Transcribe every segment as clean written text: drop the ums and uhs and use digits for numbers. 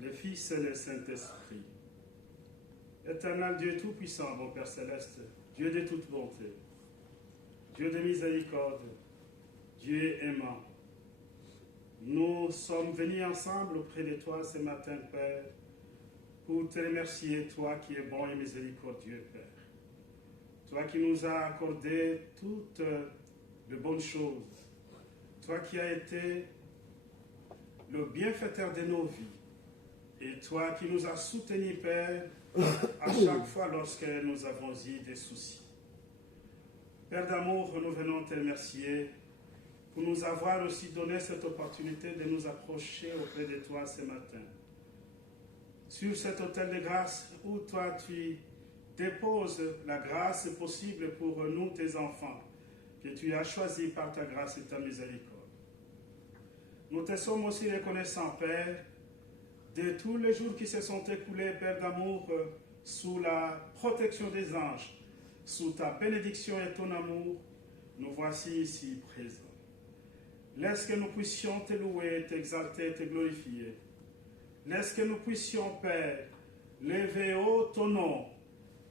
le Fils et le Saint-Esprit. Éternel Dieu Tout-Puissant, bon Père Céleste, Dieu de toute bonté, Dieu de miséricorde, Dieu aimant, nous sommes venus ensemble auprès de toi ce matin, Père, pour te remercier, toi qui es bon et miséricordieux, Père. Toi qui nous as accordé toutes les bonnes choses. Toi qui as été le bienfaiteur de nos vies. Et toi qui nous as soutenus, Père, à chaque fois lorsque nous avons eu des soucis. Père d'amour, nous venons te remercier pour nous avoir aussi donné cette opportunité de nous approcher auprès de toi ce matin. Sur cet autel de grâce où toi tu déposes la grâce possible pour nous, tes enfants, que tu as choisis par ta grâce et ta miséricorde. Nous te sommes aussi reconnaissants, Père, de tous les jours qui se sont écoulés, Père d'amour, sous la protection des anges, sous ta bénédiction et ton amour, nous voici ici présents. Laisse que nous puissions te louer, t'exalter, te glorifier. Laisse que nous puissions, Père, lever haut ton nom,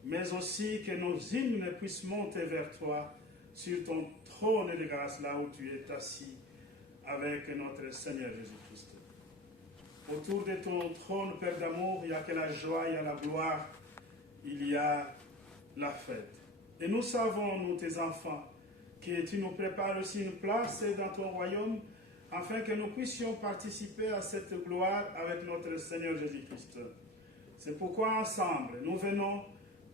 mais aussi que nos hymnes puissent monter vers toi sur ton trône de grâce, là où tu es assis avec notre Seigneur Jésus-Christ. Autour de ton trône, Père d'amour, il n'y a que la joie, il y a la gloire, il y a la fête. Et nous savons, nous, tes enfants, que tu nous prépares aussi une place dans ton royaume, afin que nous puissions participer à cette gloire avec notre Seigneur Jésus-Christ. C'est pourquoi ensemble, nous venons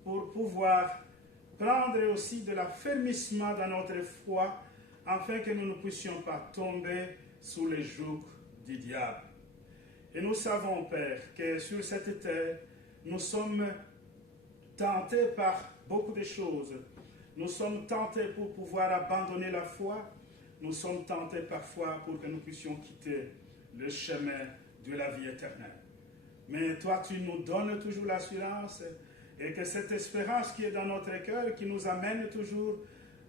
pour pouvoir prendre aussi de l'affermissement dans notre foi, afin que nous ne puissions pas tomber sous les jougs du diable. Et nous savons, Père, que sur cette terre, nous sommes tentés par beaucoup de choses. Nous sommes tentés pour pouvoir abandonner la foi. Nous sommes tentés parfois pour que nous puissions quitter le chemin de la vie éternelle. Mais toi, tu nous donnes toujours l'assurance et que cette espérance qui est dans notre cœur, qui nous amène toujours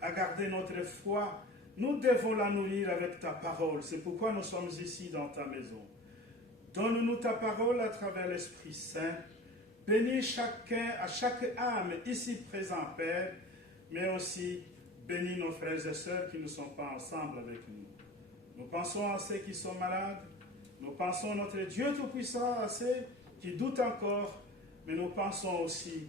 à garder notre foi, nous devons la nourrir avec ta parole. C'est pourquoi nous sommes ici dans ta maison. Donne-nous ta parole à travers l'Esprit Saint. Bénis chaque âme ici présent, Père, mais aussi bénis nos frères et sœurs qui ne sont pas ensemble avec nous. Nous pensons à ceux qui sont malades. Nous pensons à notre Dieu Tout-Puissant, à ceux qui doutent encore, mais nous pensons aussi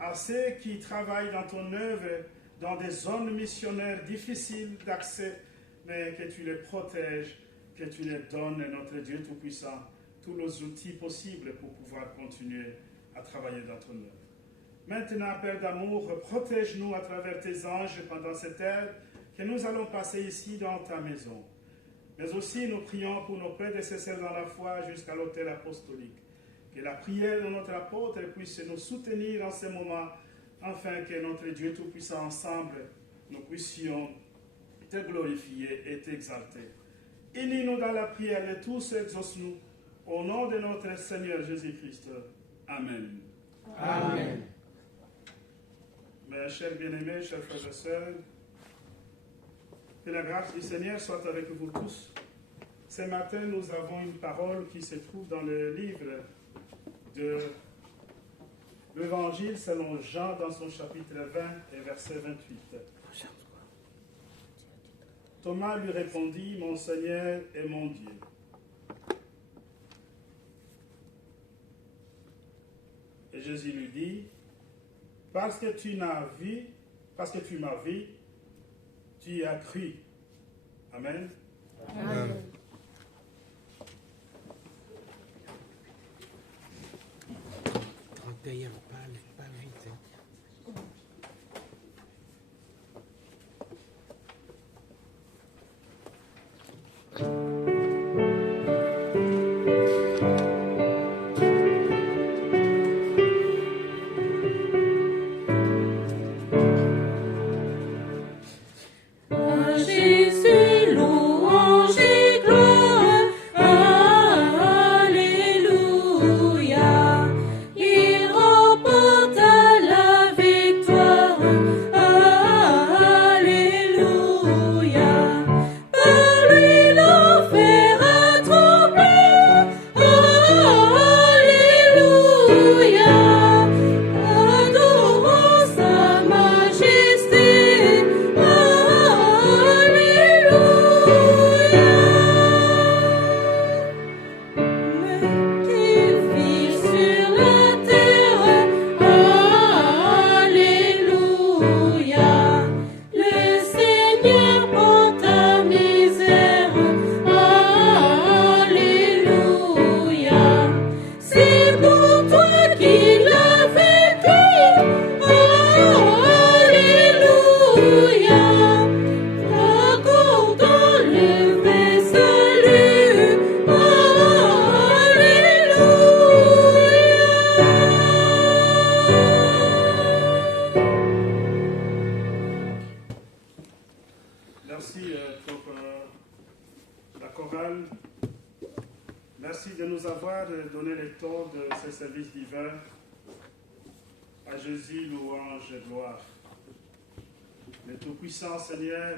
à ceux qui travaillent dans ton œuvre, dans des zones missionnaires difficiles d'accès, mais que tu les protèges, que tu les donnes, notre Dieu Tout-Puissant, tous les outils possibles pour pouvoir continuer à travailler dans ton œuvre. Maintenant, Père d'amour, protège-nous à travers tes anges pendant cette heure que nous allons passer ici dans ta maison. Mais aussi, nous prions pour nos prédécesseurs dans la foi jusqu'à l'autel apostolique. Que la prière de notre apôtre puisse nous soutenir en ce moment, afin que notre Dieu Tout-Puissant ensemble, nous puissions te glorifier et t'exalter. Unis-nous dans la prière et tous exauce-nous au nom de notre Seigneur Jésus-Christ. Amen. Amen. Mes chers bien-aimés, chers frères et sœurs, que la grâce du Seigneur soit avec vous tous. Ce matin, nous avons une parole qui se trouve dans le livre de l'Évangile selon Jean, dans son chapitre 20 et verset 28. Thomas lui répondit, « Mon Seigneur et mon Dieu. » Et Jésus lui dit, « Parce que tu m'as vu, tu as cru. » Amen. Amen. 31, pas vite. Jésus, louange et gloire, Alléluia. Il repose soir, donner le temps de ce service divin à Jésus, louange et gloire. Le Tout-Puissant Seigneur,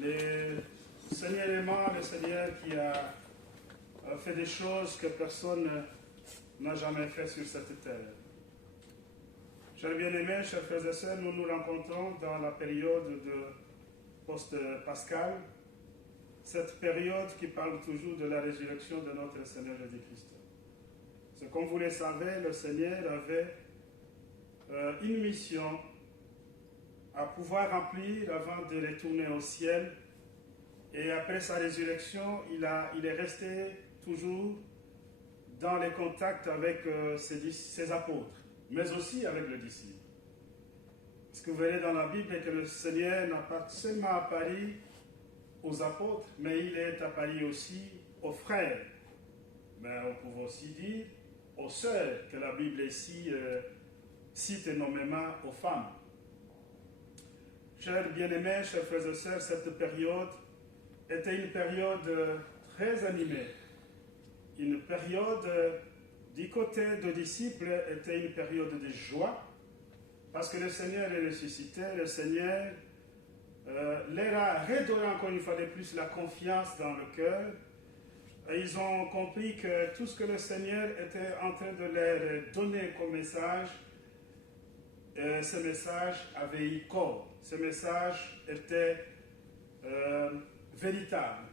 le Seigneur aimant, le Seigneur qui a fait des choses que personne n'a jamais fait sur cette terre. Chers bien-aimés, chers frères et sœurs, nous nous rencontrons dans la période de post-Pascal, cette période qui parle toujours de la résurrection de notre Seigneur Jésus-Christ. Comme vous le savez, le Seigneur avait une mission à pouvoir remplir avant de retourner au ciel. Et après sa résurrection, il est resté toujours dans les contacts avec ses apôtres, mais aussi avec les disciples. Ce que vous verrez dans la Bible est que le Seigneur n'a pas seulement apparu aux apôtres, mais il est apparu aussi aux frères. Mais on peut aussi dire aux sœurs, que la Bible ici cite énormément aux femmes. Chers bien-aimés, chers frères et sœurs, cette période était une période très animée. Une période du côté des disciples était une période de joie, parce que le Seigneur est ressuscité, le Seigneur leur a redonné encore une fois de plus la confiance dans le cœur. Et ils ont compris que tout ce que le Seigneur était en train de leur donner comme message, ce message avait eu corps. Ce message était véritable.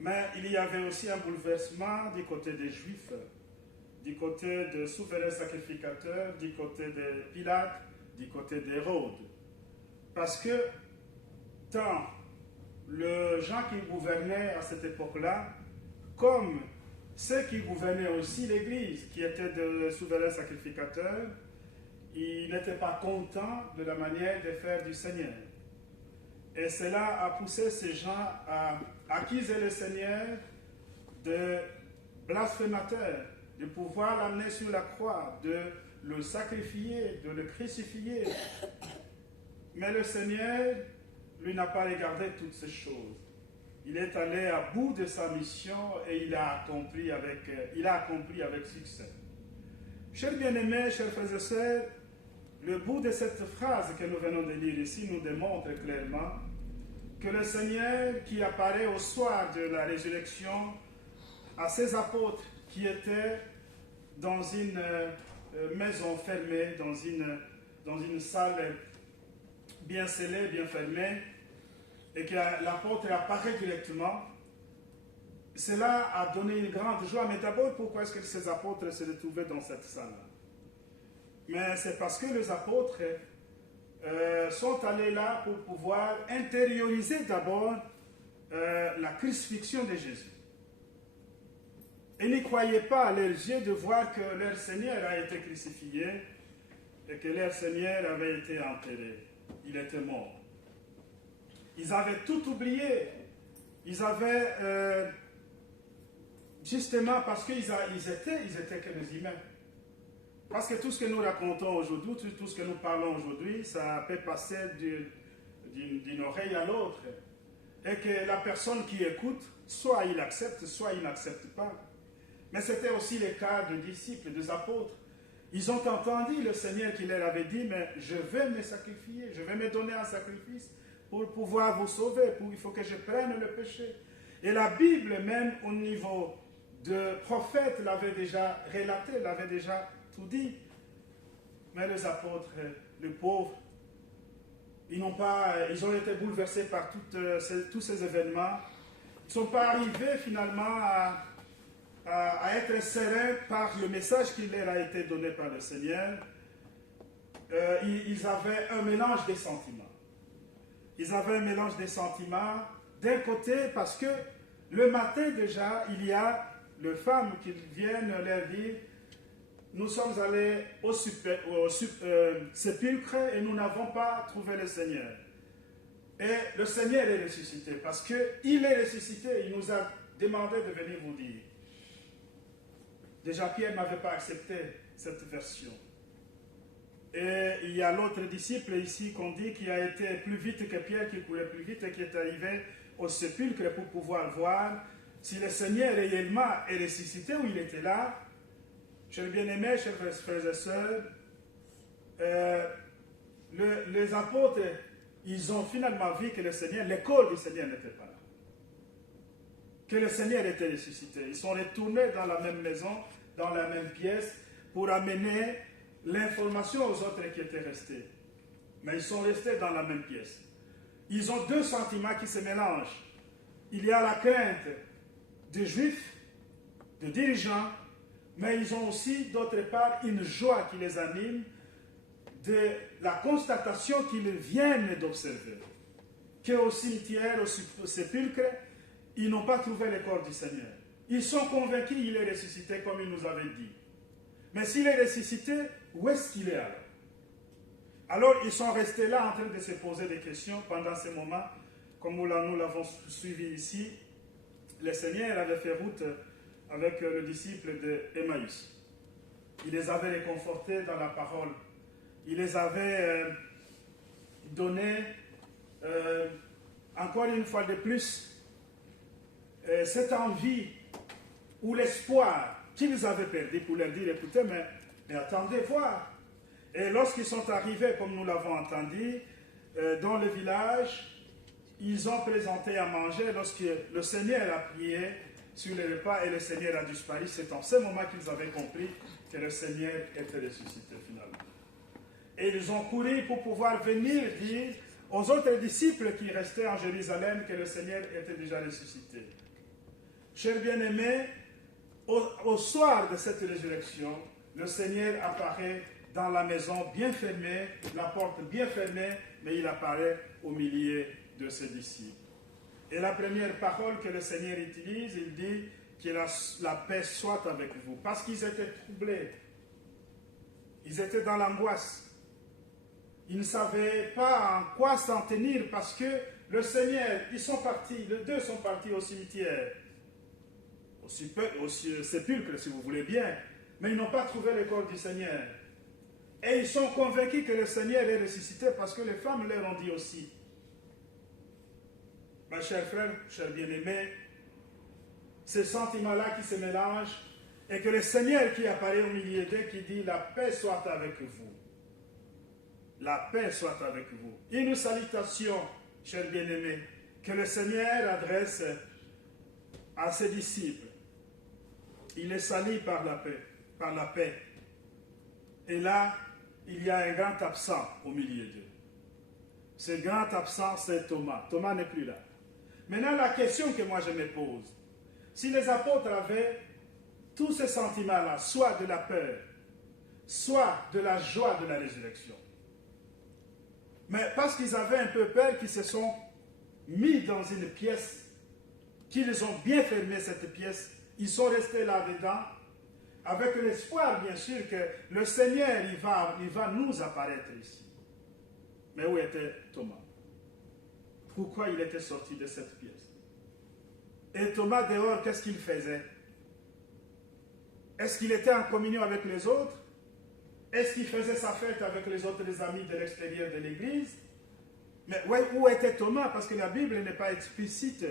Mais il y avait aussi un bouleversement du côté des Juifs, du côté des souverains sacrificateurs, du côté de Pilate, du côté d'Hérode. Parce que tant les gens qui gouvernaient à cette époque-là, comme ceux qui gouvernaient aussi l'Église, qui étaient des souverains sacrificateurs, ils n'étaient pas contents de la manière de faire du Seigneur. Et cela a poussé ces gens à accuser le Seigneur de blasphémateur, de pouvoir l'amener sur la croix, de le sacrifier, de le crucifier. Mais le Seigneur, lui, n'a pas regardé toutes ces choses. Il est allé à bout de sa mission et il a accompli avec succès. Chers bien-aimés, chers frères et sœurs, le bout de cette phrase que nous venons de lire ici nous démontre clairement que le Seigneur qui apparaît au soir de la résurrection à ses apôtres qui étaient dans une maison fermée, dans une salle bien scellée, bien fermée, et que l'apôtre apparaît directement, cela a donné une grande joie. Mais d'abord, pourquoi est-ce que ces apôtres se retrouvaient dans cette salle-là? Mais c'est parce que les apôtres sont allés là pour pouvoir intérioriser d'abord la crucifixion de Jésus. Ils n'y croyaient pas à leurs yeux de voir que leur Seigneur a été crucifié et que leur Seigneur avait été enterré. Il était mort. Ils avaient tout oublié. Ils avaient, justement parce qu'ils étaient que des humains. Parce que tout ce que nous racontons aujourd'hui, tout ce que nous parlons aujourd'hui, ça peut passer d'une oreille à l'autre. Et que la personne qui écoute, soit il accepte, soit il n'accepte pas. Mais c'était aussi le cas des disciples, des apôtres. Ils ont entendu le Seigneur qui leur avait dit, mais je vais me sacrifier, je vais me donner un sacrifice pour pouvoir vous sauver, il faut que je prenne le péché. Et la Bible, même au niveau de prophète, l'avait déjà relaté, l'avait déjà tout dit. Mais les apôtres, les pauvres, ils ont été bouleversés par tous ces événements. Ils ne sont pas arrivés finalement à être sereins par le message qui leur a été donné par le Seigneur. Ils avaient un mélange des sentiments. Ils avaient un mélange des sentiments d'un côté parce que le matin déjà, il y a les femmes qui viennent leur dire: nous sommes allés au sépulcre et nous n'avons pas trouvé le Seigneur. Et le Seigneur est ressuscité parce qu'il est ressuscité. Il nous a demandé de venir vous dire. Déjà, Pierre n'avait pas accepté cette version. Et il y a l'autre disciple ici qu'on dit qui a été plus vite que Pierre, qui courait plus vite et qui est arrivé au sépulcre pour pouvoir voir si le Seigneur réellement est ressuscité ou il était là, chers bien-aimés, chers frères et sœurs, les apôtres, ils ont finalement vu que le Seigneur, le corps du Seigneur n'était pas là. Que le Seigneur était ressuscité. Ils sont retournés dans la même maison, dans la même pièce, pour amener l'information aux autres qui étaient restés. Mais ils sont restés dans la même pièce. Ils ont deux sentiments qui se mélangent. Il y a la crainte des Juifs, des dirigeants, mais ils ont aussi, d'autre part, une joie qui les anime de la constatation qu'ils viennent d'observer. Qu'au cimetière, au sépulcre, ils n'ont pas trouvé le corps du Seigneur. Ils sont convaincus qu'il est ressuscité comme il nous avait dit. Mais s'il est ressuscité, où est-ce qu'il est alors? Alors ils sont restés là en train de se poser des questions pendant ce moment. Comme nous l'avons suivi ici, le Seigneur avait fait route avec le disciple d'Emmaüs. Il les avait réconfortés dans la parole. Il les avait donné, encore une fois de plus, cette envie ou l'espoir qu'ils avaient perdu pour leur dire, écoutez, mais attendez voir. Et lorsqu'ils sont arrivés, comme nous l'avons entendu, dans le village, ils ont présenté à manger. Lorsque le Seigneur a prié sur le repas et le Seigneur a disparu, c'est en ce moment qu'ils avaient compris que le Seigneur était ressuscité finalement. Et ils ont couru pour pouvoir venir dire aux autres disciples qui restaient en Jérusalem que le Seigneur était déjà ressuscité. Chers bien-aimés, au soir de cette résurrection, le Seigneur apparaît dans la maison bien fermée, la porte bien fermée, mais il apparaît au milieu de ses disciples. Et la première parole que le Seigneur utilise, il dit que la paix soit avec vous. Parce qu'ils étaient troublés. Ils étaient dans l'angoisse. Ils ne savaient pas en quoi s'en tenir parce que le Seigneur, ils sont partis, les deux sont partis au cimetière, au sépulcre si vous voulez bien, mais ils n'ont pas trouvé le corps du Seigneur. Et ils sont convaincus que le Seigneur est ressuscité parce que les femmes leur ont dit aussi. Mes chers frères, chers bien-aimés, ces sentiments-là qui se mélangent et que le Seigneur qui apparaît au milieu d'eux qui dit « La paix soit avec vous ». La paix soit avec vous. Une salutation, chers bien-aimés, que le Seigneur adresse à ses disciples. Il les salue par la paix. Et là, il y a un grand absent au milieu d'eux. Ce grand absent, c'est Thomas. Thomas n'est plus là. Maintenant, la question que moi je me pose, si les apôtres avaient tous ces sentiments-là, soit de la peur, soit de la joie de la résurrection, mais parce qu'ils avaient un peu peur, qu'ils se sont mis dans une pièce, qu'ils ont bien fermé cette pièce, ils sont restés là-dedans, avec l'espoir, bien sûr, que le Seigneur, il va nous apparaître ici. Mais où était Thomas? Pourquoi il était sorti de cette pièce? Et Thomas, dehors, qu'est-ce qu'il faisait? Est-ce qu'il était en communion avec les autres? Est-ce qu'il faisait sa fête avec les autres amis de l'extérieur de l'église? Mais où était Thomas? Parce que la Bible n'est pas explicite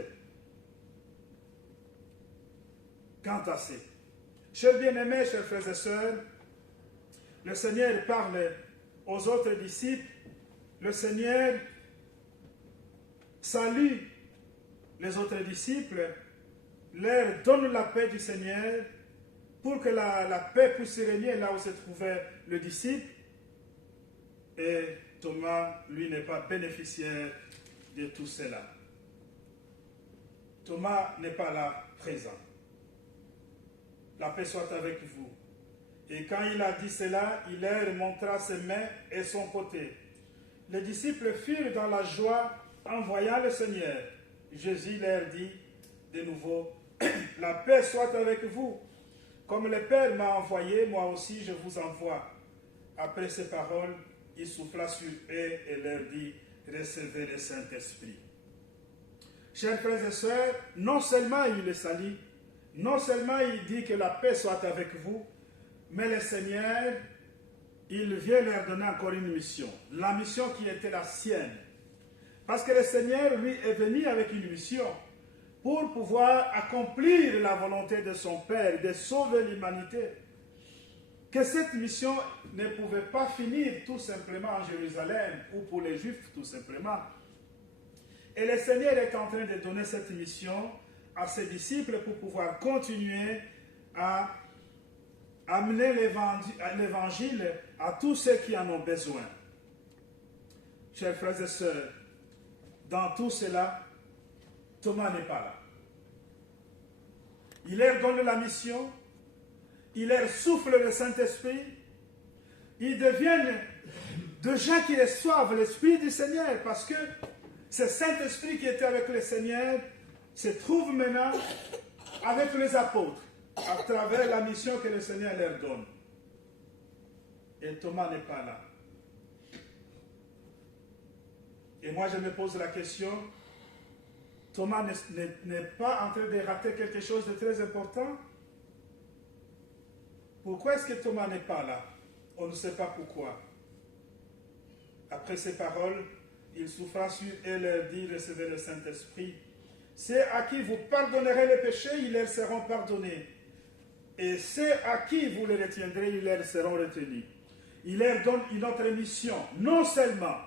quant à ça. Chers bien-aimés, chers frères et sœurs, le Seigneur parle aux autres disciples. Le Seigneur salue les autres disciples, leur donne la paix du Seigneur pour que la paix puisse régner là où se trouvait le disciple. Et Thomas, lui, n'est pas bénéficiaire de tout cela. Thomas n'est pas là présent. La paix soit avec vous. Et quand il a dit cela, il leur montra ses mains et son côté. Les disciples furent dans la joie en voyant le Seigneur. Jésus leur dit de nouveau, la paix soit avec vous. Comme le Père m'a envoyé, moi aussi je vous envoie. Après ces paroles, il souffla sur eux et leur dit, recevez le Saint-Esprit. Chers frères et sœurs, non seulement il les salue, non seulement il dit que la paix soit avec vous, mais le Seigneur, il vient leur donner encore une mission. La mission qui était la sienne. Parce que le Seigneur, lui, est venu avec une mission. pour pouvoir accomplir la volonté de son Père, de sauver l'humanité. Que cette mission ne pouvait pas finir tout simplement en Jérusalem ou pour les Juifs tout simplement. Et le Seigneur est en train de donner cette mission à ses disciples pour pouvoir continuer à amener l'évangile à tous ceux qui en ont besoin. Chers frères et sœurs, dans tout cela, Thomas n'est pas là. Il leur donne la mission, il leur souffle le Saint-Esprit, ils deviennent de gens qui reçoivent l'Esprit du Seigneur parce que ce Saint-Esprit qui était avec le Seigneur se trouve maintenant avec les apôtres à travers la mission que le Seigneur leur donne. Et Thomas n'est pas là. Et moi je me pose la question, Thomas n'est pas en train de rater quelque chose de très important? Pourquoi est-ce que Thomas n'est pas là? On ne sait pas pourquoi. Après ces paroles, il souffra sur eux et leur dit, recevez le Saint-Esprit. Ceux à qui vous pardonnerez les péchés, ils leur seront pardonnés. Et ceux à qui vous les retiendrez, ils leur seront retenus. Il leur donne une autre mission, non seulement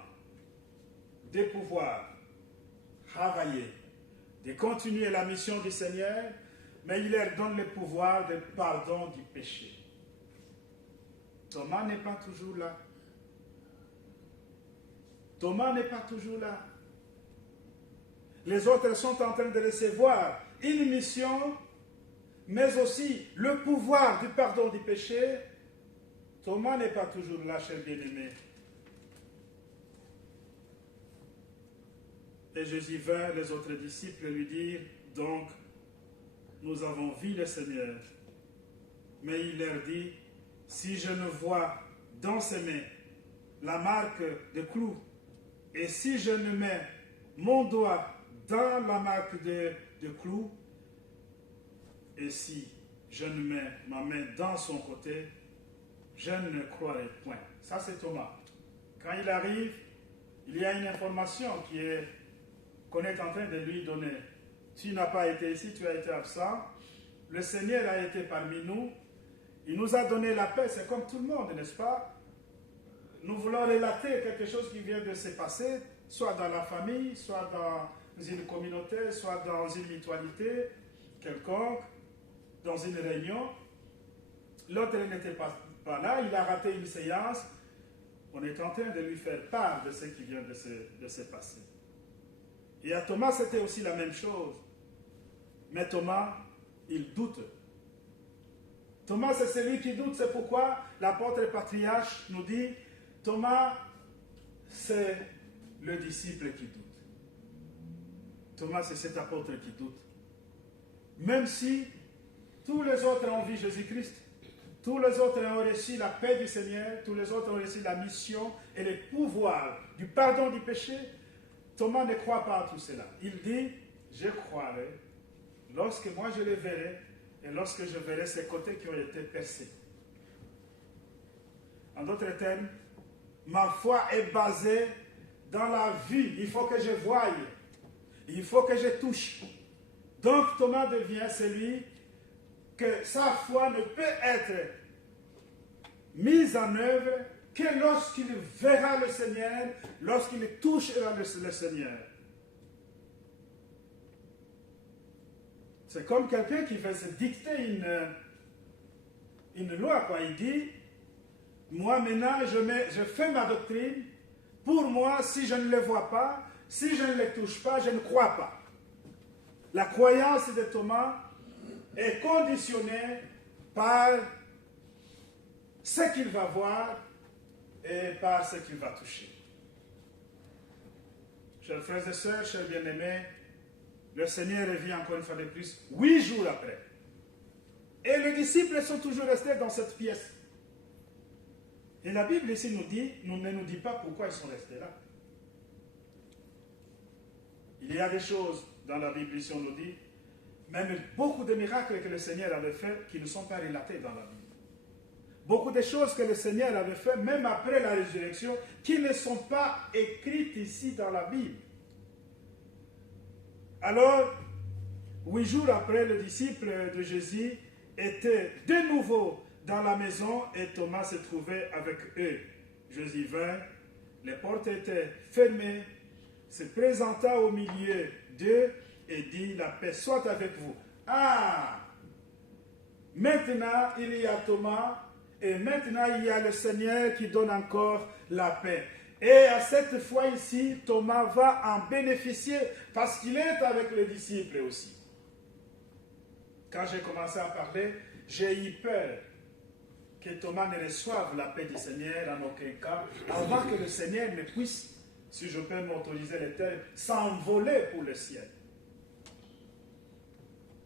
de pouvoir travailler, de continuer la mission du Seigneur, mais il leur donne le pouvoir de pardon du péché. Thomas n'est pas toujours là. Thomas n'est pas toujours là. Les autres sont en train de recevoir une mission, mais aussi le pouvoir du pardon du péché. Thomas n'est pas toujours là, cher bien-aimé. Et Jésus vint, les autres disciples lui dirent, donc, nous avons vu le Seigneur. Mais il leur dit, si je ne vois dans ses mains la marque de clou, et si je ne mets mon doigt dans la marque de clou, et si je ne mets ma main dans son côté, je ne croirai point. Ça, c'est Thomas. Quand il arrive, il y a une information qu'on est en train de lui donner. Tu n'as pas été ici, tu as été absent. Le Seigneur a été parmi nous. Il nous a donné la paix, c'est comme tout le monde, n'est-ce pas? Nous voulons relater quelque chose qui vient de se passer, soit dans la famille, soit dans une communauté, soit dans une mutualité quelconque, dans une réunion. L'autre n'était pas là, il a raté une séance. On est en train de lui faire part de ce qui vient de se passer. Et à Thomas, c'était aussi la même chose. Mais Thomas, il doute. Thomas, c'est celui qui doute. C'est pourquoi l'apôtre patriarche nous dit, Thomas, c'est le disciple qui doute. Thomas, c'est cet apôtre qui doute. Même si tous les autres ont vu Jésus-Christ, tous les autres ont reçu la paix du Seigneur, tous les autres ont reçu la mission et le pouvoir du pardon du péché, Thomas ne croit pas à tout cela. Il dit, je croirai lorsque moi je le verrai et lorsque je verrai ces côtés qui ont été percés. En d'autres termes, ma foi est basée dans la vue. Il faut que je voie, il faut que je touche. Donc Thomas devient celui que sa foi ne peut être mise en œuvre que lorsqu'il verra le Seigneur, lorsqu'il touchera le Seigneur. C'est comme quelqu'un qui veut se dicter une loi, quoi. Il dit, moi maintenant, je fais ma doctrine. Pour moi, si je ne le vois pas, si je ne le touche pas, je ne crois pas. La croyance de Thomas est conditionnée par ce qu'il va voir et par ce qu'il va toucher. Chers frères et sœurs, chers bien-aimés, le Seigneur revient encore une fois de plus 8 jours après. Et les disciples sont toujours restés dans cette pièce. Et la Bible ici ne nous dit pas pourquoi ils sont restés là. Il y a des choses dans la Bible ici, on nous dit, même beaucoup de miracles que le Seigneur avait fait qui ne sont pas relatés dans la Bible. Beaucoup de choses que le Seigneur avait fait, même après la résurrection, qui ne sont pas écrites ici dans la Bible. Alors, 8 jours après, le disciple de Jésus était de nouveau dans la maison et Thomas se trouvait avec eux. Jésus vint, les portes étaient fermées, se présenta au milieu d'eux et dit, la paix soit avec vous. Ah! Maintenant, il y a Thomas et maintenant, il y a le Seigneur qui donne encore la paix. Et à cette fois ici, Thomas va en bénéficier parce qu'il est avec les disciples aussi. Quand j'ai commencé à parler, j'ai eu peur que Thomas ne reçoive la paix du Seigneur en aucun cas, avant que le Seigneur ne puisse, si je peux m'autoriser le terme, s'envoler pour le ciel.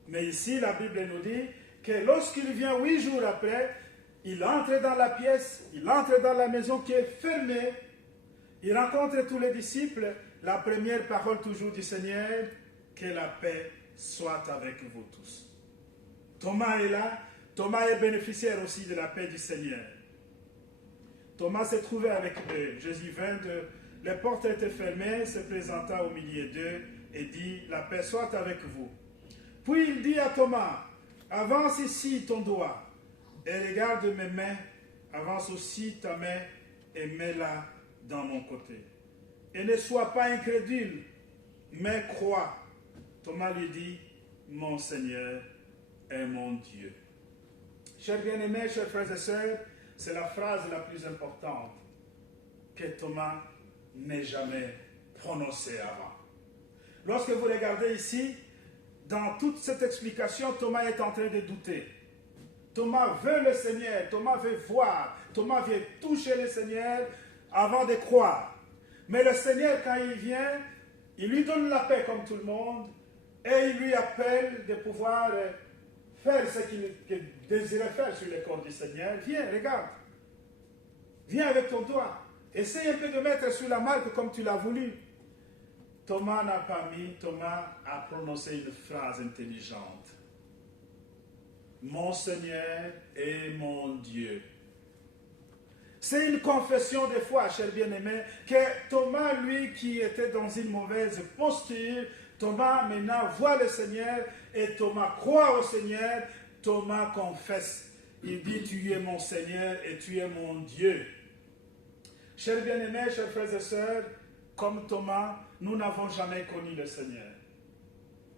Mais ici, la Bible nous dit que lorsqu'il vient 8 jours après, il entre dans la pièce, il entre dans la maison qui est fermée, il rencontre tous les disciples, la première parole toujours du Seigneur, que la paix soit avec vous tous. Thomas est là, Thomas est bénéficiaire aussi de la paix du Seigneur. Thomas s'est trouvé avec eux. Jésus vint, les portes étaient fermées, se présenta au milieu d'eux et dit, la paix soit avec vous. Puis il dit à Thomas, avance ici ton doigt et regarde mes mains, avance aussi ta main et mets-la dans mon côté. Et ne sois pas incrédule, mais crois. Thomas lui dit, mon Seigneur et mon Dieu. Chers bien-aimés, chers frères et sœurs, c'est la phrase la plus importante que Thomas n'ait jamais prononcée avant. Lorsque vous regardez ici, dans toute cette explication, Thomas est en train de douter. Thomas veut le Seigneur, Thomas veut voir, Thomas veut toucher le Seigneur avant de croire. Mais le Seigneur, quand il vient, il lui donne la paix comme tout le monde et il lui appelle de pouvoir faire ce qu'il désirait faire sur le corps du Seigneur. Viens, regarde. Viens avec ton doigt. Essaye un peu de mettre sur la marque comme tu l'as voulu. Thomas n'a pas mis, Thomas a prononcé une phrase intelligente. Mon Seigneur et mon Dieu. C'est une confession de foi, cher bien-aimé, que Thomas, lui, qui était dans une mauvaise posture, Thomas maintenant voit le Seigneur et Thomas croit au Seigneur. Thomas confesse. Il dit, tu es mon Seigneur et tu es mon Dieu. Chers bien-aimés, chers frères et sœurs, comme Thomas, nous n'avons jamais connu le Seigneur.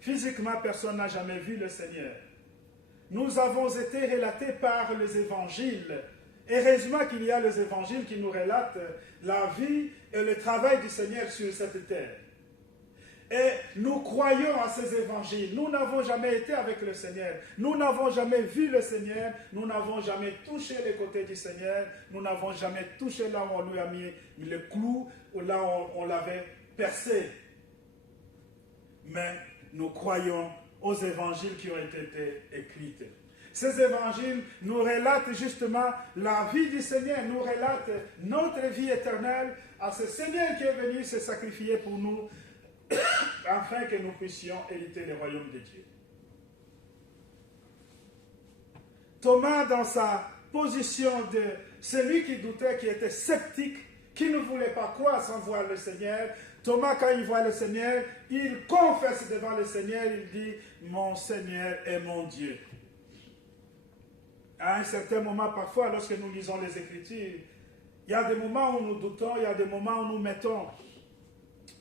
Physiquement, personne n'a jamais vu le Seigneur. Nous avons été relatés par les évangiles. Heureusement qu'il y a les évangiles qui nous relatent la vie et le travail du Seigneur sur cette terre. Et nous croyons à ces évangiles. Nous n'avons jamais été avec le Seigneur. Nous n'avons jamais vu le Seigneur. Nous n'avons jamais touché les côtés du Seigneur. Nous n'avons jamais touché là où on lui a mis le clou, ou là où on l'avait percé. Mais nous croyons aux évangiles qui ont été écrits. Ces évangiles nous relatent justement la vie du Seigneur, nous relatent notre vie éternelle à ce Seigneur qui est venu se sacrifier pour nous afin que nous puissions hériter le royaume de Dieu. Thomas, dans sa position de celui qui doutait, qui était sceptique, qui ne voulait pas croire sans voir le Seigneur, Thomas, quand il voit le Seigneur, il confesse devant le Seigneur, il dit « Mon Seigneur est mon Dieu ». À un certain moment, parfois, lorsque nous lisons les Écritures, il y a des moments où nous doutons, il y a des moments où nous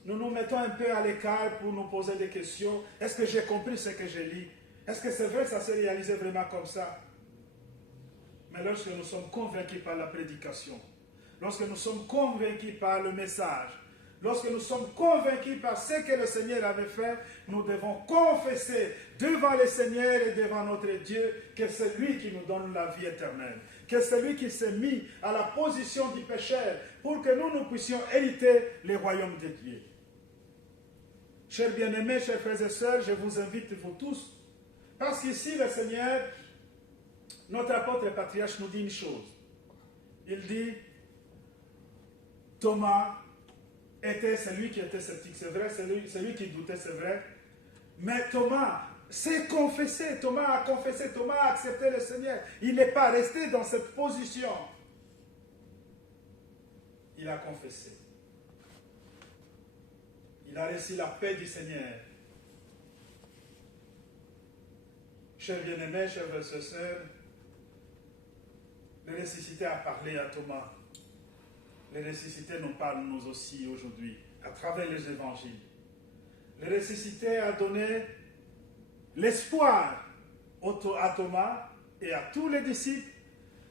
nous mettons un peu à l'écart pour nous poser des questions. Est-ce que j'ai compris ce que j'ai lu? Est-ce que c'est vrai que ça s'est réalisé vraiment comme ça? Mais lorsque nous sommes convaincus par la prédication, lorsque nous sommes convaincus par le message, lorsque nous sommes convaincus par ce que le Seigneur avait fait, nous devons confesser devant le Seigneur et devant notre Dieu que c'est lui qui nous donne la vie éternelle, que c'est lui qui s'est mis à la position du pécheur pour que nous puissions hériter le royaume de Dieu. Chers bien-aimés, chers frères et sœurs, je vous invite, vous tous, parce qu'ici le Seigneur, notre apôtre et patriarche nous dit une chose. Il dit, Thomas était celui qui était sceptique, c'est vrai, celui qui doutait, c'est vrai. Mais Thomas s'est confessé, Thomas a confessé, Thomas a accepté le Seigneur. Il n'est pas resté dans cette position. Il a confessé. Il a reçu la paix du Seigneur. Chers bien-aimés, chers frères et sœurs, le ressuscité a parlé à Thomas. Le ressuscité nous parle nous aussi aujourd'hui, à travers les évangiles. Le ressuscité a donné l'espoir à Thomas et à tous les disciples.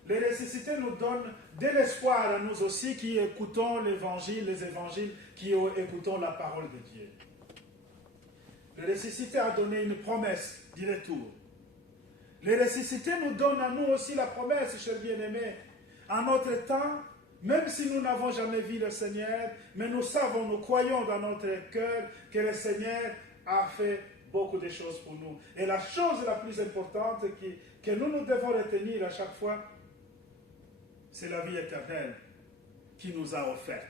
Le ressuscité nous donne de l'espoir à nous aussi qui écoutons l'évangile, les évangiles, qui écoutons la parole de Dieu. Le ressuscité a donné une promesse du retour. Le ressuscité nous donne à nous aussi la promesse, chers bien-aimés. En notre temps, même si nous n'avons jamais vu le Seigneur, mais nous savons, nous croyons dans notre cœur que le Seigneur a fait beaucoup de choses pour nous. Et la chose la plus importante que nous devons retenir à chaque fois, c'est la vie éternelle qui nous a offerte.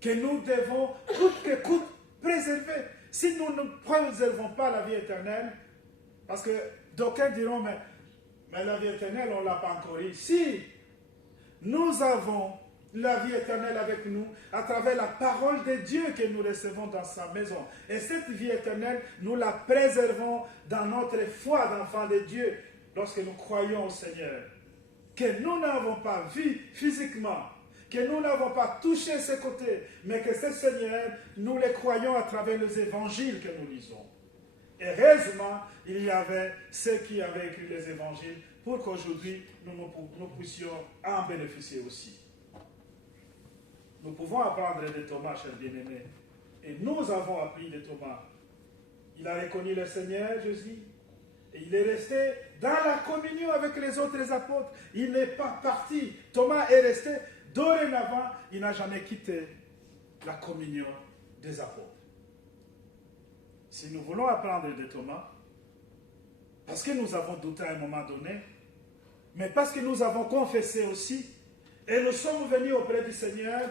Que nous devons, coûte que coûte, préserver. Si nous ne préservons pas la vie éternelle, parce que d'aucuns diront, mais la vie éternelle, on ne l'a pas encore eu. Si nous avons la vie éternelle avec nous, à travers la parole de Dieu que nous recevons dans sa maison. Et cette vie éternelle, nous la préservons dans notre foi d'enfant de Dieu, lorsque nous croyons au Seigneur. Que nous n'avons pas vu physiquement, que nous n'avons pas touché ses côtés, mais que ce Seigneur, nous le croyons à travers les évangiles que nous lisons. Heureusement, il y avait ceux qui avaient écrit les évangiles pour qu'aujourd'hui, nous puissions en bénéficier aussi. Nous pouvons apprendre de Thomas, chers bien-aimés. Et nous avons appris de Thomas. Il a reconnu le Seigneur, Jésus. Et il est resté dans la communion avec les autres apôtres. Il n'est pas parti. Thomas est resté. Dorénavant, il n'a jamais quitté la communion des apôtres. Si nous voulons apprendre de Thomas, parce que nous avons douté à un moment donné, mais parce que nous avons confessé aussi, et nous sommes venus auprès du Seigneur,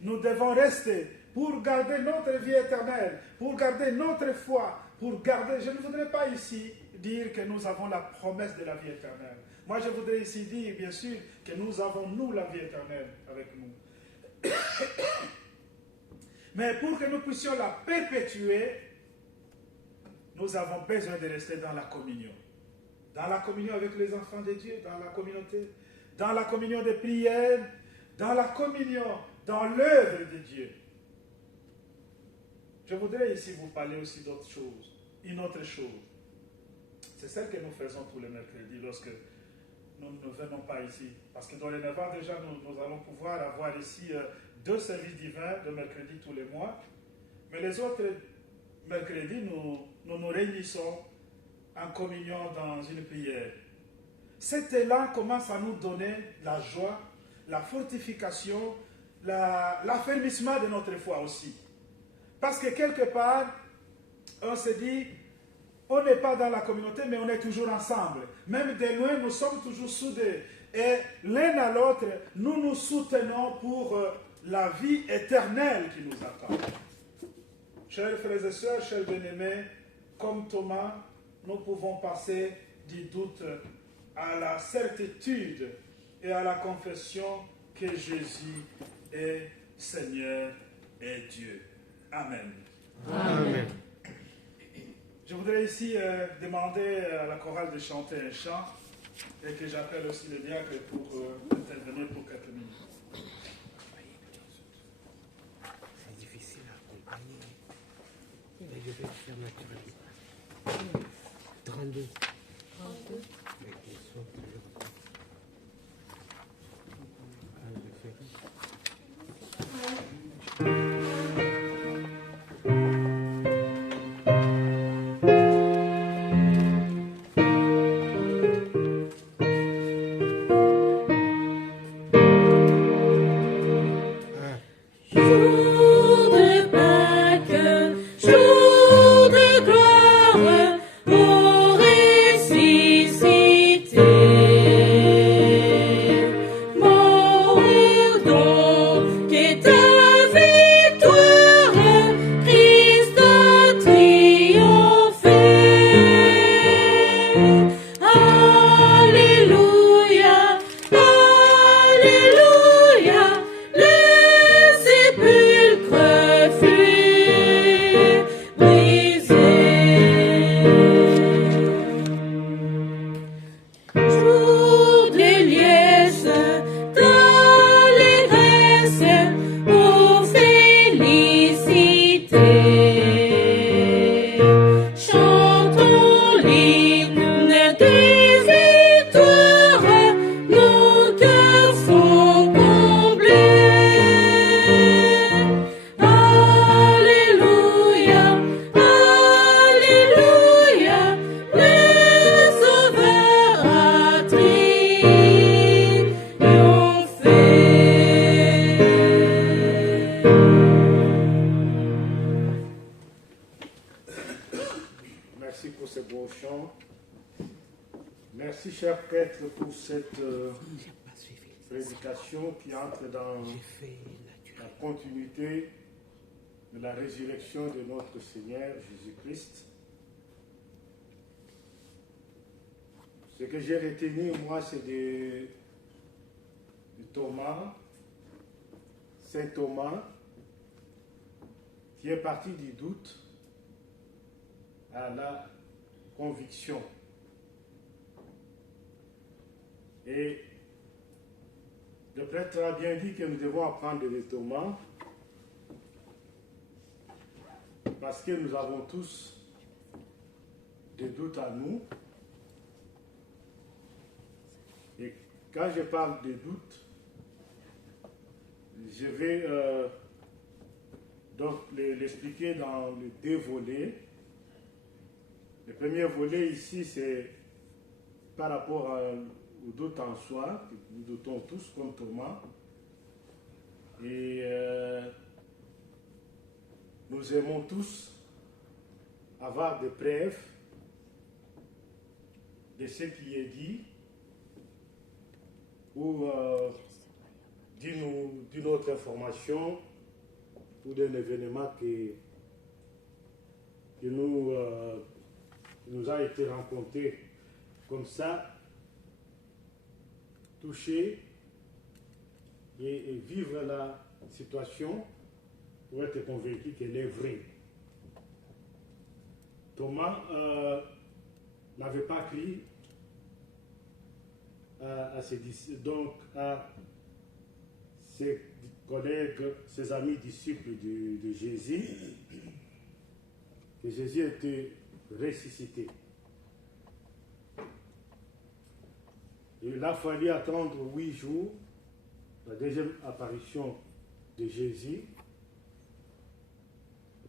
nous devons rester pour garder notre vie éternelle, pour garder notre foi, pour garder... Je ne voudrais pas ici dire que nous avons la promesse de la vie éternelle. Moi, je voudrais ici dire, bien sûr, que nous avons, nous, la vie éternelle avec nous. Mais pour que nous puissions la perpétuer, nous avons besoin de rester dans la communion. Dans la communion avec les enfants de Dieu, dans la communauté, dans la communion de prière, dans la communion, dans l'œuvre de Dieu. Je voudrais ici vous parler aussi d'autre chose, une autre chose. C'est celle que nous faisons tous les mercredis lorsque nous ne venons pas ici. Parce que dorénavant, déjà, nous allons pouvoir avoir ici 2 services divins de mercredi tous les mois. Mais les autres mercredis, nous réunissons en communion dans une prière. Cet élan commence à nous donner la joie, la fortification, l'affermissement de notre foi aussi. Parce que quelque part, on se dit, on n'est pas dans la communauté, mais on est toujours ensemble. Même de loin, nous sommes toujours soudés. Et l'un à l'autre, nous nous soutenons pour la vie éternelle qui nous attend. Chers frères et sœurs, chers bien-aimés, comme Thomas, nous pouvons passer du doute à la certitude et à la confession que Jésus est Seigneur et Dieu. Amen. Amen. Je voudrais ici demander à la chorale de chanter un chant et que j'appelle aussi le diacre pour intervenir pour quelques minutes. C'est difficile à accompagner. Mais je vais faire naturellement. 32. 32. Mais ils sont toujours. Ah, je fais. Jour de gloire, au récit. Merci, cher prêtre, pour cette J'ai pas suivi. prédication qui entre dans J'ai fait la naturel. continuité de la résurrection de notre Seigneur Jésus-Christ. Ce que j'ai retenu, moi, c'est de Thomas, Saint Thomas, qui est parti du doute à la conviction. Et le prêtre a bien dit que nous devons apprendre de Thomas, parce que nous avons tous des doutes à nous. Et quand je parle de doutes, je vais donc l'expliquer dans les deux volets. Le premier volet ici, c'est par rapport au doute en soi, que nous doutons tous comme Thomas. Et nous aimons tous avoir des preuves de ce qui est dit ou d'une autre information ou d'un événement qui nous a été rencontré comme ça, toucher et vivre la situation pour être convaincu qu'elle est vraie. Thomas n'avait pas cru à ses collègues, ses amis disciples de Jésus, que Jésus était ressuscité. Il a fallu attendre 8 jours, la deuxième apparition de Jésus,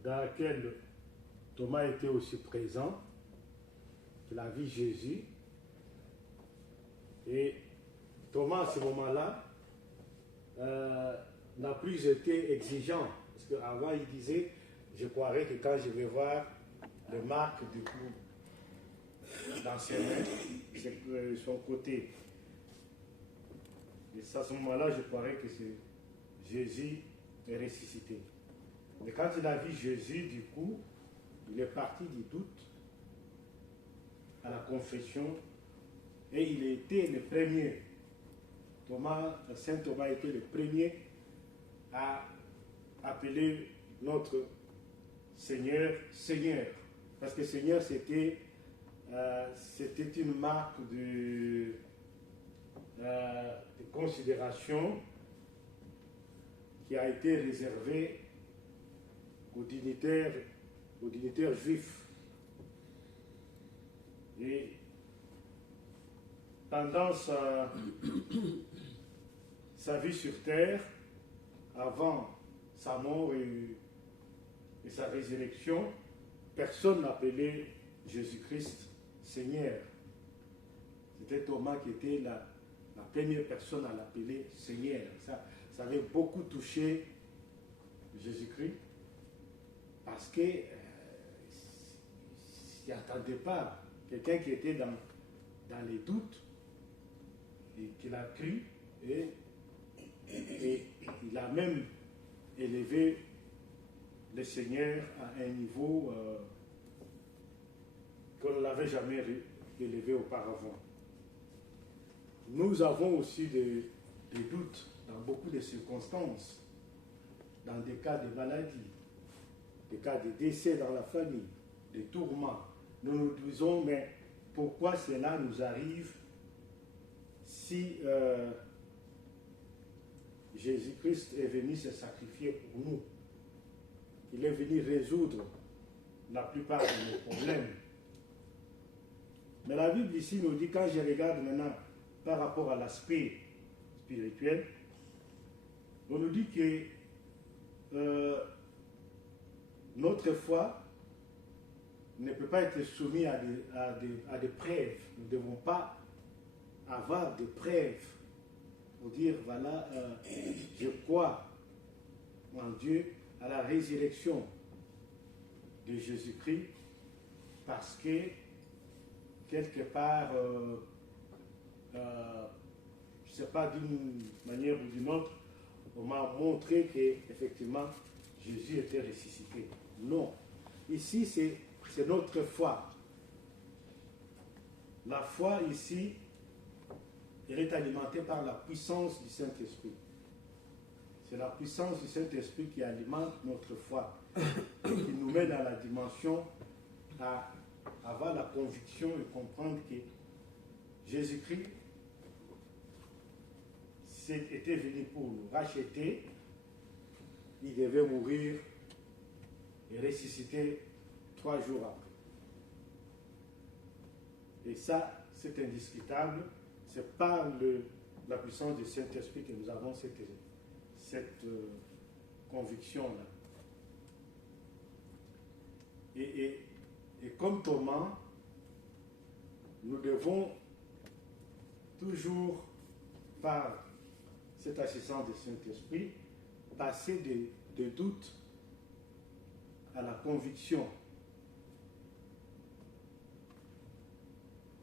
dans laquelle Thomas était aussi présent, qu'il a vu Jésus. Et Thomas, à ce moment-là, n'a plus été exigeant. Parce qu'avant, il disait, je croirais que quand je vais voir les marques du coup dans ses mains, c'est son côté. Et à ce moment-là, je croirais que c'est Jésus est ressuscité. Mais quand il a vu Jésus, du coup, il est parti du doute à la confession et il était le premier. Saint Thomas était le premier à appeler notre Seigneur, Seigneur. Parce que Seigneur, c'était une marque de considération qui a été réservée aux dignitaires juifs. Et pendant sa vie sur terre, avant sa mort et sa résurrection, personne n'appelait Jésus-Christ Seigneur. C'était Thomas qui était la première personne à l'appeler Seigneur. Ça avait beaucoup touché Jésus-Christ parce qu'il n'y attendait pas quelqu'un qui était dans les doutes et qu'il a cru et il a même élevé le Seigneur à un niveau qu'on ne l'avait jamais élevé auparavant. Nous avons aussi des doutes dans beaucoup de circonstances, dans des cas de maladie, des cas de décès dans la famille, des tourments. Nous nous disons, mais pourquoi cela nous arrive si Jésus-Christ est venu se sacrifier pour nous? Il est venu résoudre la plupart de nos problèmes. Mais la Bible ici nous dit, quand je regarde maintenant par rapport à l'aspect spirituel, on nous dit que notre foi ne peut pas être soumise à des preuves. Nous ne devons pas avoir de preuves pour dire, voilà, je crois en Dieu, à la résurrection de Jésus-Christ, parce que quelque part, pas d'une manière ou d'une autre, on m'a montré qu'effectivement, Jésus était ressuscité. Non. Ici, c'est notre foi. La foi, ici, elle est alimentée par la puissance du Saint-Esprit. C'est la puissance du Saint-Esprit qui alimente notre foi, qui nous met dans la dimension à avoir la conviction et comprendre que Jésus-Christ était venu pour nous racheter, il devait mourir et ressusciter 3 jours après. Et ça, c'est indiscutable. C'est par la puissance du Saint-Esprit que nous avons cette conviction-là. Et comme Thomas, nous devons toujours, par cette assistance du Saint-Esprit, passer des doutes à la conviction.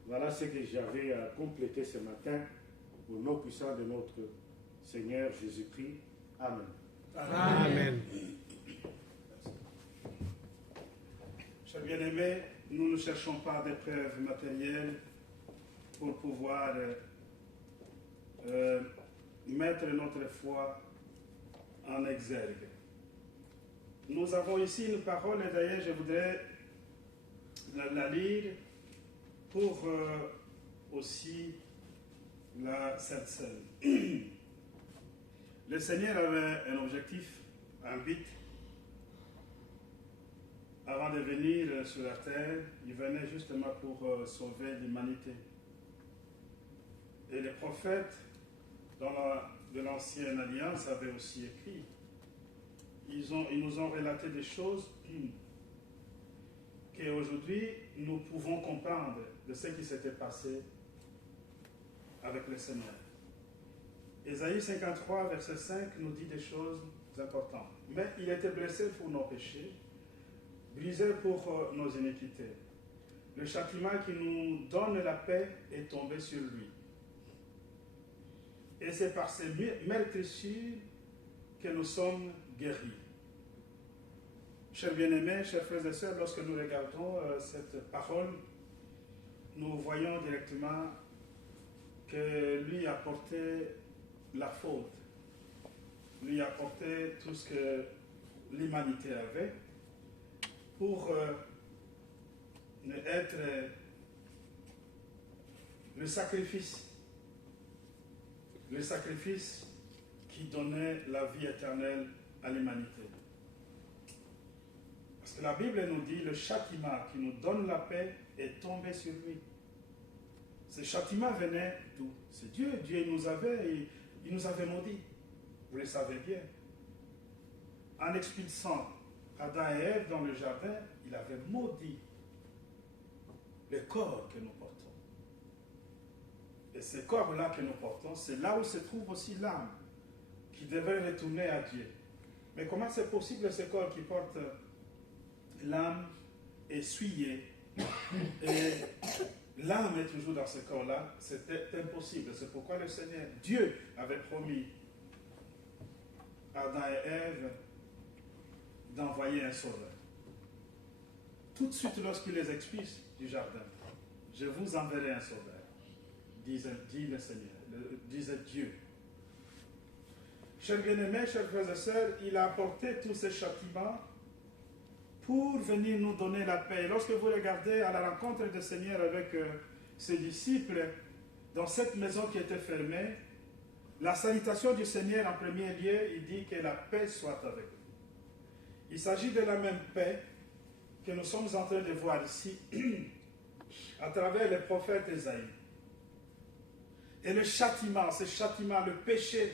Voilà ce que j'avais à compléter ce matin au nom puissant de notre Seigneur Jésus-Christ. Amen. Amen. Chers bien-aimés, nous ne cherchons pas des preuves matérielles pour pouvoir mettre notre foi en exergue. Nous avons ici une parole, et d'ailleurs je voudrais la lire pour aussi la Sainte Seine. Le Seigneur avait un objectif, un but. Avant de venir sur la terre, il venait justement pour sauver l'humanité. Et les prophètes de l'Ancienne Alliance avaient aussi écrit. Ils nous ont relaté des choses qu'aujourd'hui nous pouvons comprendre de ce qui s'était passé avec le Seigneur. Ésaïe 53, verset 5 nous dit des choses importantes. Mais il était blessé pour nos péchés, brisé pour nos iniquités. Le châtiment qui nous donne la paix est tombé sur lui. Et c'est par ces meurtrissures que nous sommes guéris. Chers bien-aimés, chers frères et sœurs, lorsque nous regardons cette parole, nous voyons directement que lui a porté la faute, lui a porté tout ce que l'humanité avait pour être le sacrifice qui donnait la vie éternelle à l'humanité. Parce que la Bible nous dit, le châtiment qui nous donne la paix est tombé sur lui. Ce châtiment venait d'où? C'est Dieu. Dieu il nous avait maudits. Vous le savez bien. En expulsant Adam et Ève dans le jardin, il avait maudit le corps que nous portons. Et ce corps-là que nous portons, c'est là où se trouve aussi l'âme qui devrait retourner à Dieu. Mais comment c'est possible ce corps qui porte l'âme est souillé et l'âme est toujours dans ce corps-là? C'était impossible. C'est pourquoi le Seigneur, Dieu, avait promis à Adam et Ève d'envoyer un sauveur. Tout de suite, lorsqu'il les expulse du jardin, je vous enverrai un sauveur, dit le Seigneur, disait Dieu. Chers bien-aimés, chers frères et sœurs, il a apporté tous ces châtiments pour venir nous donner la paix. Lorsque vous regardez à la rencontre du Seigneur avec ses disciples, dans cette maison qui était fermée, la salutation du Seigneur en premier lieu, il dit que la paix soit avec vous. Il s'agit de la même paix que nous sommes en train de voir ici à travers le prophète Ésaïe. Et le châtiment, ce châtiment, le péché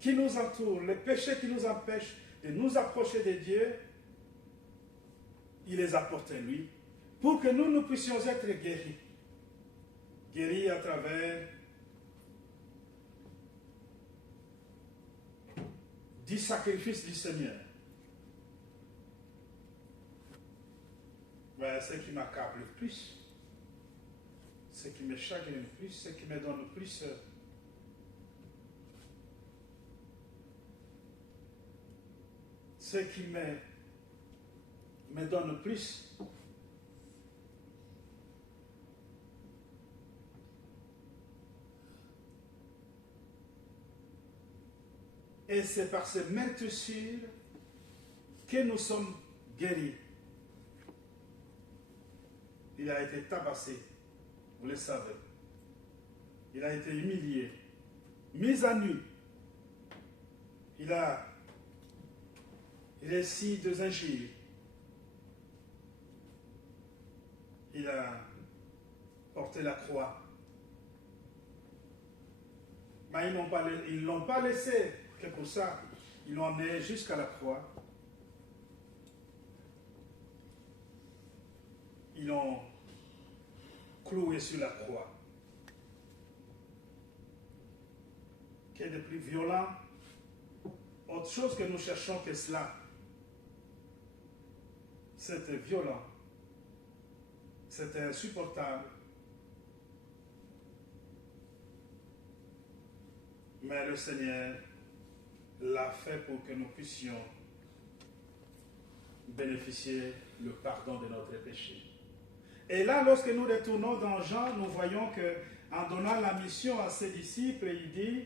qui nous entoure, le péché qui nous empêche de nous approcher de Dieu, il les a portés lui, pour que nous puissions être guéris. Guéris à travers du sacrifice du Seigneur. Ben, ce qui m'accable le plus, ce qui me chagrine le plus, ce qui me donne le plus ce qui me donne plus. Et c'est par ces meurtrissures que nous sommes guéris. Il a été tabassé, vous le savez. Il a été humilié, mis à nu. Il a réussi des injures. Il a porté la croix. Mais ils ne l'ont pas laissé que pour ça. Ils l'ont emmené jusqu'à la croix. Ils l'ont cloué sur la croix. Qu'est-ce de plus violent? Autre chose que nous cherchons que cela. C'était violent. C'était insupportable. Mais le Seigneur l'a fait pour que nous puissions bénéficier le pardon de notre péché. Et là, lorsque nous retournons dans Jean, nous voyons qu'en donnant la mission à ses disciples, il dit,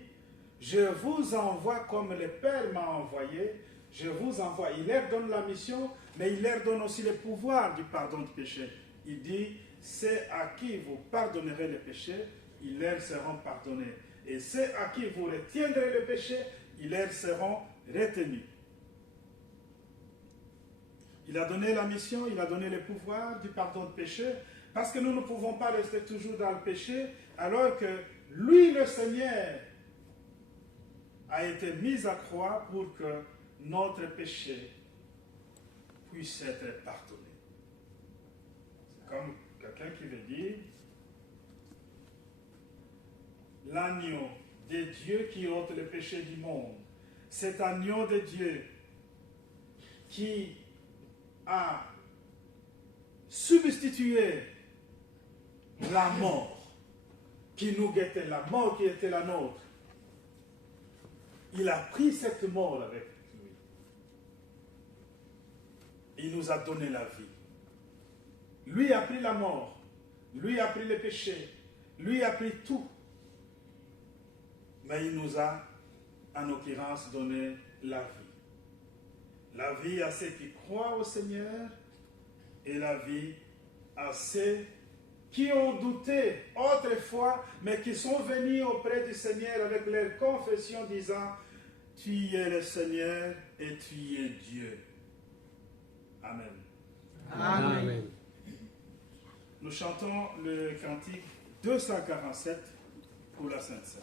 je vous envoie comme le Père m'a envoyé, je vous envoie. Il leur donne la mission, mais il leur donne aussi le pouvoir du pardon du péché. Il dit, c'est à qui vous pardonnerez le péché, ils leur seront pardonnés. Et ceux à qui vous retiendrez le péché, ils leur seront retenus. Il a donné la mission, il a donné le pouvoir du pardon de péché, parce que nous ne pouvons pas rester toujours dans le péché, alors que lui, le Seigneur, a été mis à croix pour que notre péché puisse être pardonné. C'est comme quelqu'un qui veut dire, l'agneau de Dieu qui ôte le péché du monde. Cet agneau de Dieu qui a substitué la mort qui nous guettait, la mort qui était la nôtre. Il a pris cette mort avec lui. Il nous a donné la vie. Lui a pris la mort. Lui a pris le péché. Lui a pris tout. Mais il nous a, en l'occurrence, donné la vie. La vie à ceux qui croient au Seigneur et la vie à ceux qui ont douté autrefois, mais qui sont venus auprès du Seigneur avec leur confession disant, tu es le Seigneur et tu es Dieu. Amen. Amen. Nous chantons le cantique 247 pour la Sainte Seine.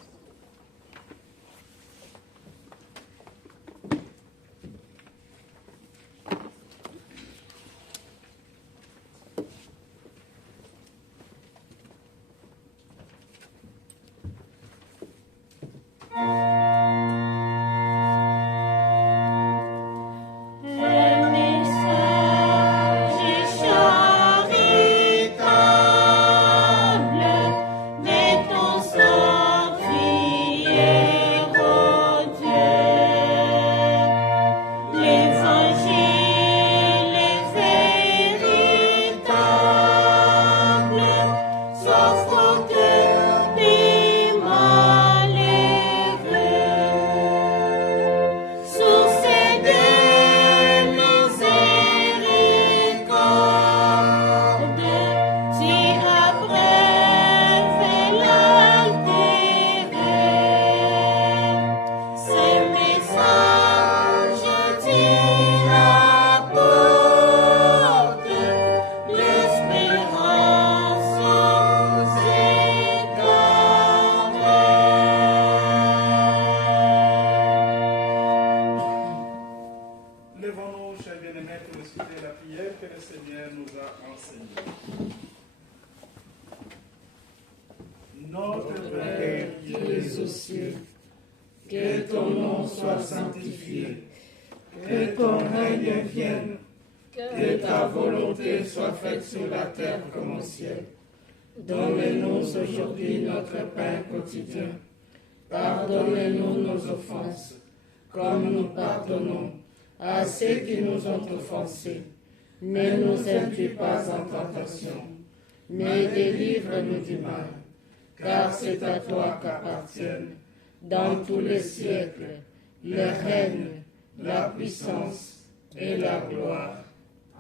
Donne-nous aujourd'hui notre pain quotidien. Pardonne-nous nos offenses, comme nous pardonnons à ceux qui nous ont offensés. Ne nous induis pas en tentation, mais délivre-nous du mal. Car c'est à toi qu'appartiennent, dans tous les siècles, le règne, la puissance et la gloire.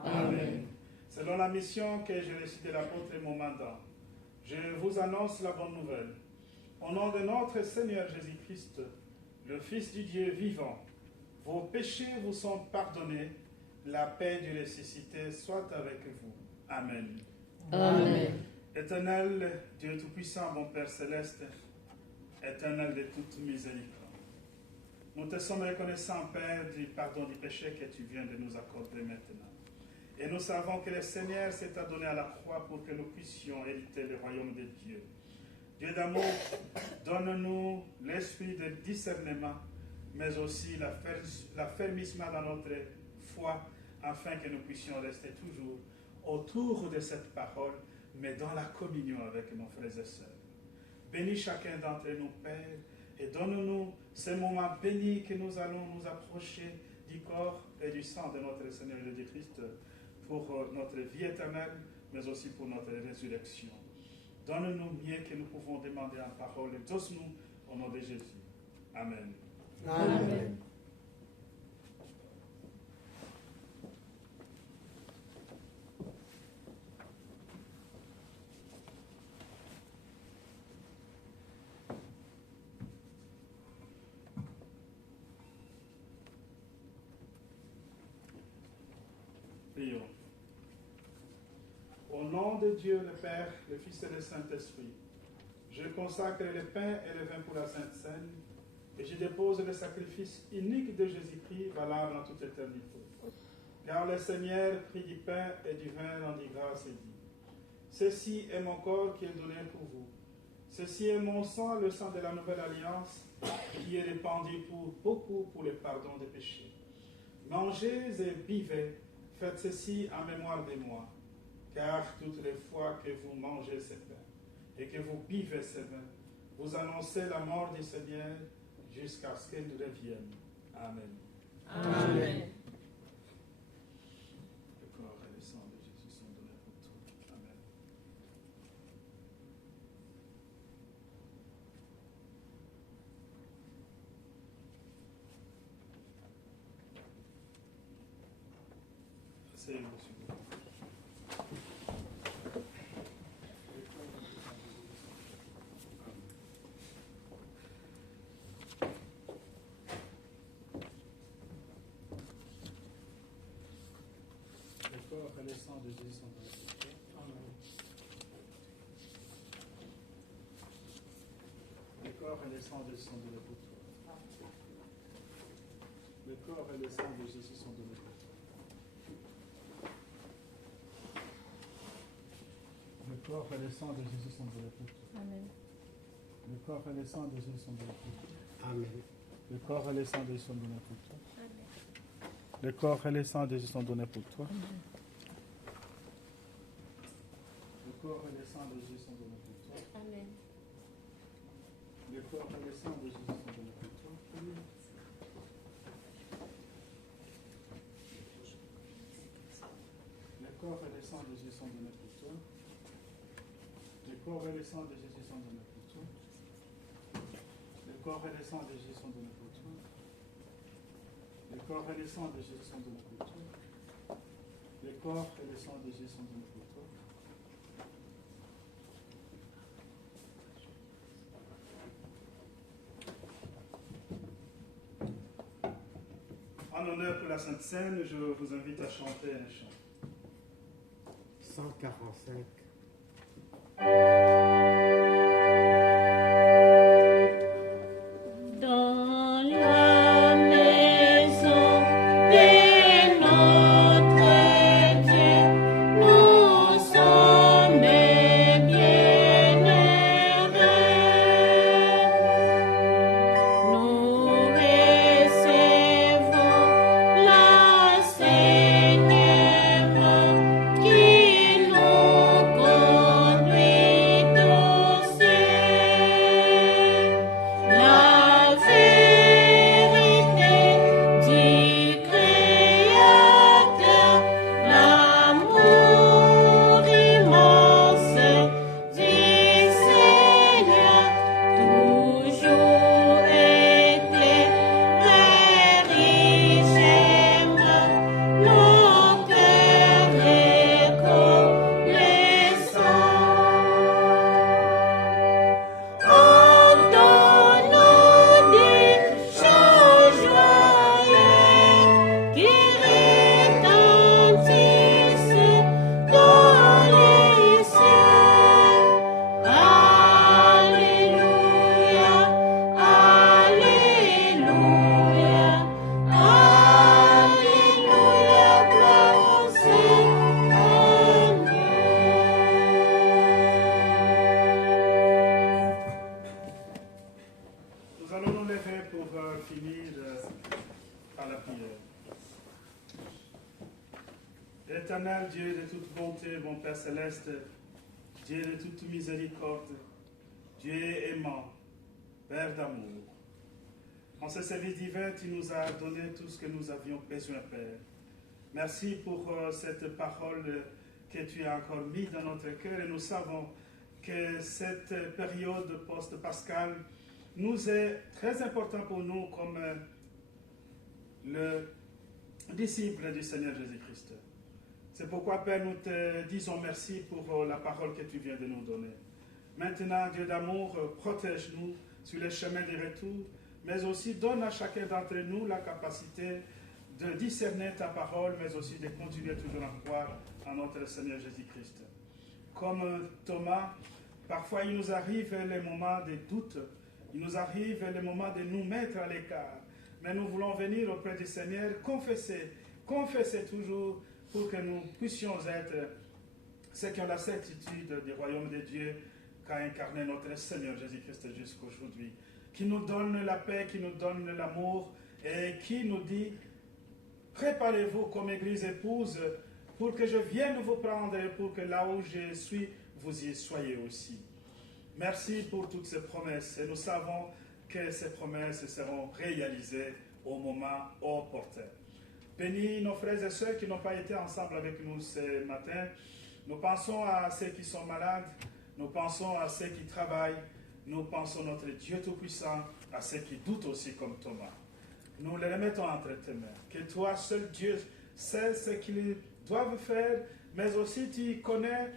Amen. Selon la mission que j'ai reçue de l'apôtre et mon mandat, je vous annonce la bonne nouvelle. Au nom de notre Seigneur Jésus-Christ, le Fils du Dieu vivant, vos péchés vous sont pardonnés, la paix du ressuscité soit avec vous. Amen. Amen. Éternel Dieu Tout-Puissant, mon Père Céleste, éternel de toute miséricorde, nous te sommes reconnaissants, Père, du pardon du péché que tu viens de nous accorder maintenant. Et nous savons que le Seigneur s'est donné à la croix pour que nous puissions hériter le royaume de Dieu. Dieu d'amour, donne-nous l'esprit de discernement, mais aussi l'affermissement dans notre foi, afin que nous puissions rester toujours autour de cette parole, mais dans la communion avec nos frères et sœurs. Bénis chacun d'entre nous, Père, et donne-nous ces moments bénis que nous allons nous approcher du corps et du sang de notre Seigneur Jésus-Christ pour notre vie éternelle, mais aussi pour notre résurrection. Donne-nous mieux que nous pouvons demander en parole, et exauce-nous au nom de Jésus. Amen. Amen. Prions. Au nom de Dieu, le Père, le Fils et le Saint-Esprit, je consacre le pain et le vin pour la Sainte Seine, et je dépose le sacrifice unique de Jésus-Christ, valable en toute éternité. Car le Seigneur prit du pain et du vin, rendit grâce et dit, « Ceci est mon corps qui est donné pour vous. Ceci est mon sang, le sang de la nouvelle alliance, qui est répandu pour beaucoup pour le pardon des péchés. Mangez et buvez, faites ceci en mémoire de moi. Car toutes les fois que vous mangez ce pain et que vous buvez ce vin, vous annoncez la mort du Seigneur jusqu'à ce qu'il revienne. Amen. Amen. Le corps et le sang de Jésus sont donnés pour tout. Amen. Asseyez-vous, s'il vous plaît. Le corps et le sang de Jésus sont donnés pour toi. Amen. Le corps et le sang de Jésus sont donnés pour toi. Le corps et le sang de Jésus sont donnés pour toi. Le corps et le sang de Jésus sont donnés pour toi. Amen. Le corps et le sang de Jésus sont donnés pour toi. Amen. Le corps et le sang de Jésus sont donnés pour toi. Le corps et le sang de Jésus sont donnés pour toi. Le corps et le sang de Jésus sont donnés pour toi. Amen. Le corps et le sang de Jésus sont donnés pour toi. Le corps et le sang de Jésus sont donnés pour toi. Le corps et le sang de Jésus sont donnés pour toi. Le corps et le sang de Jésus sont donnés pour toi. Le corps et le sang de Jésus sont donnés pour toi. Le corps et le sang de Jésus sont donnés pour toi. En honneur pour la Sainte Seine, je vous invite à chanter un chant. 145. Dans la maison de notre Dieu, nous sommes bien-heureux. Nous recevons la Seigneur qui nous finir par la prière. Éternel Dieu de toute bonté, mon Père céleste, Dieu de toute miséricorde, Dieu aimant, Père d'amour. En ce service divin, tu nous as donné tout ce que nous avions besoin, Père. Merci pour cette parole que tu as encore mise dans notre cœur et nous savons que cette période post-pascale nous est très importante pour nous comme le disciple du Seigneur Jésus-Christ. C'est pourquoi, Père, nous te disons merci pour la parole que tu viens de nous donner. Maintenant, Dieu d'amour, protège-nous sur le chemin du retour, mais aussi donne à chacun d'entre nous la capacité de discerner ta parole, mais aussi de continuer toujours à croire en notre Seigneur Jésus-Christ. Comme Thomas, parfois il nous arrive les moments de doute, il nous arrive les moments de nous mettre à l'écart, mais nous voulons venir auprès du Seigneur, confesser toujours pour que nous puissions être ceux qui ont la certitude du royaume de Dieu qu'a incarné notre Seigneur Jésus-Christ jusqu'aujourd'hui, qui nous donne la paix, qui nous donne l'amour et qui nous dit « Préparez-vous comme Église épouse pour que je vienne vous prendre et pour que là où je suis, vous y soyez aussi. » Merci pour toutes ces promesses et nous savons que ces promesses seront réalisées au moment opportun. Bénis nos frères et sœurs qui n'ont pas été ensemble avec nous ce matin. Nous pensons à ceux qui sont malades, nous pensons à ceux qui travaillent, nous pensons notre Dieu Tout-Puissant, à ceux qui doutent aussi comme Thomas. Nous les remettons entre tes mains. Que toi, seul Dieu, sais ce qu'ils doivent faire, mais aussi tu connais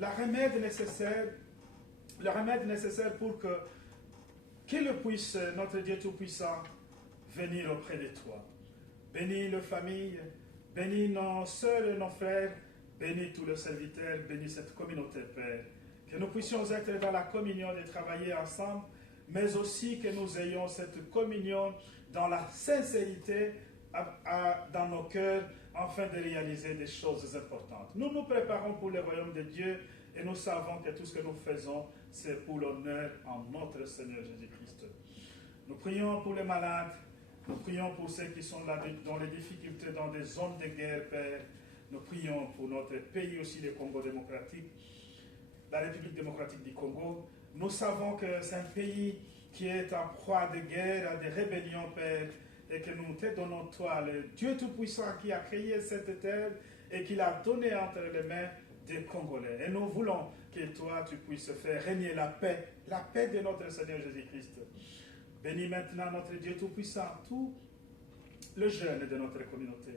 le remède nécessaire pour qu'il puisse, notre Dieu Tout-Puissant, venir auprès de toi. Bénis les familles, bénis nos sœurs et nos frères, bénis tous les serviteurs, bénis cette communauté, Père. Que nous puissions être dans la communion de travailler ensemble, mais aussi que nous ayons cette communion dans la sincérité dans nos cœurs, afin de réaliser des choses importantes. Nous nous préparons pour le royaume de Dieu et nous savons que tout ce que nous faisons, c'est pour l'honneur en notre Seigneur Jésus-Christ. Nous prions pour les malades, nous prions pour ceux qui sont là dans les difficultés, dans des zones de guerre, Père. Nous prions pour notre pays aussi, le Congo démocratique, la République démocratique du Congo. Nous savons que c'est un pays qui est en proie de guerre, à des rébellions, Père, et que nous te donnons, toi, le Dieu Tout-Puissant qui a créé cette terre et qui l'a donnée entre les mains des Congolais. Et nous voulons que toi, tu puisses faire régner la paix de notre Seigneur Jésus-Christ. Bénis maintenant notre Dieu Tout-Puissant, tous les jeunes de notre communauté.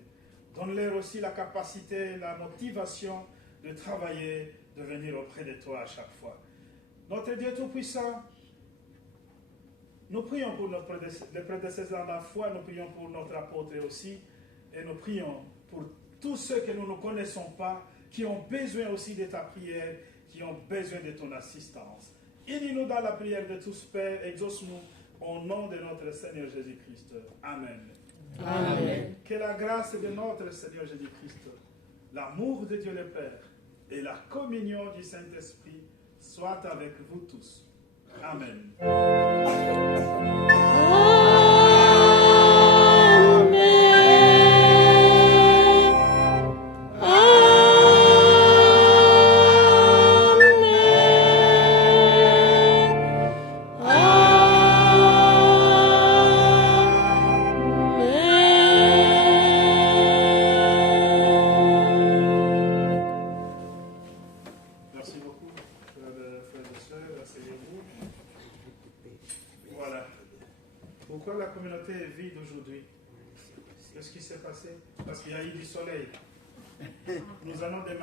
Donne-leur aussi la capacité, la motivation de travailler, de venir auprès de toi à chaque fois. Notre Dieu Tout-Puissant, nous prions pour les prédécesseurs dans la foi, nous prions pour notre apôtre aussi, et nous prions pour tous ceux que nous ne connaissons pas, qui ont besoin aussi de ta prière, qui ont besoin de ton assistance. Unis-nous dans la prière de tous, Père, exauce-nous au nom de notre Seigneur Jésus-Christ. Amen. Amen. Que la grâce de notre Seigneur Jésus-Christ, l'amour de Dieu le Père et la communion du Saint-Esprit soient avec vous tous. Amen. Merci beaucoup, frères et sœurs, asseyez-vous. Voilà. Pourquoi la communauté est vide aujourd'hui? Qu'est-ce qui s'est passé? Parce qu'il y a eu du soleil. Nous allons démarrer.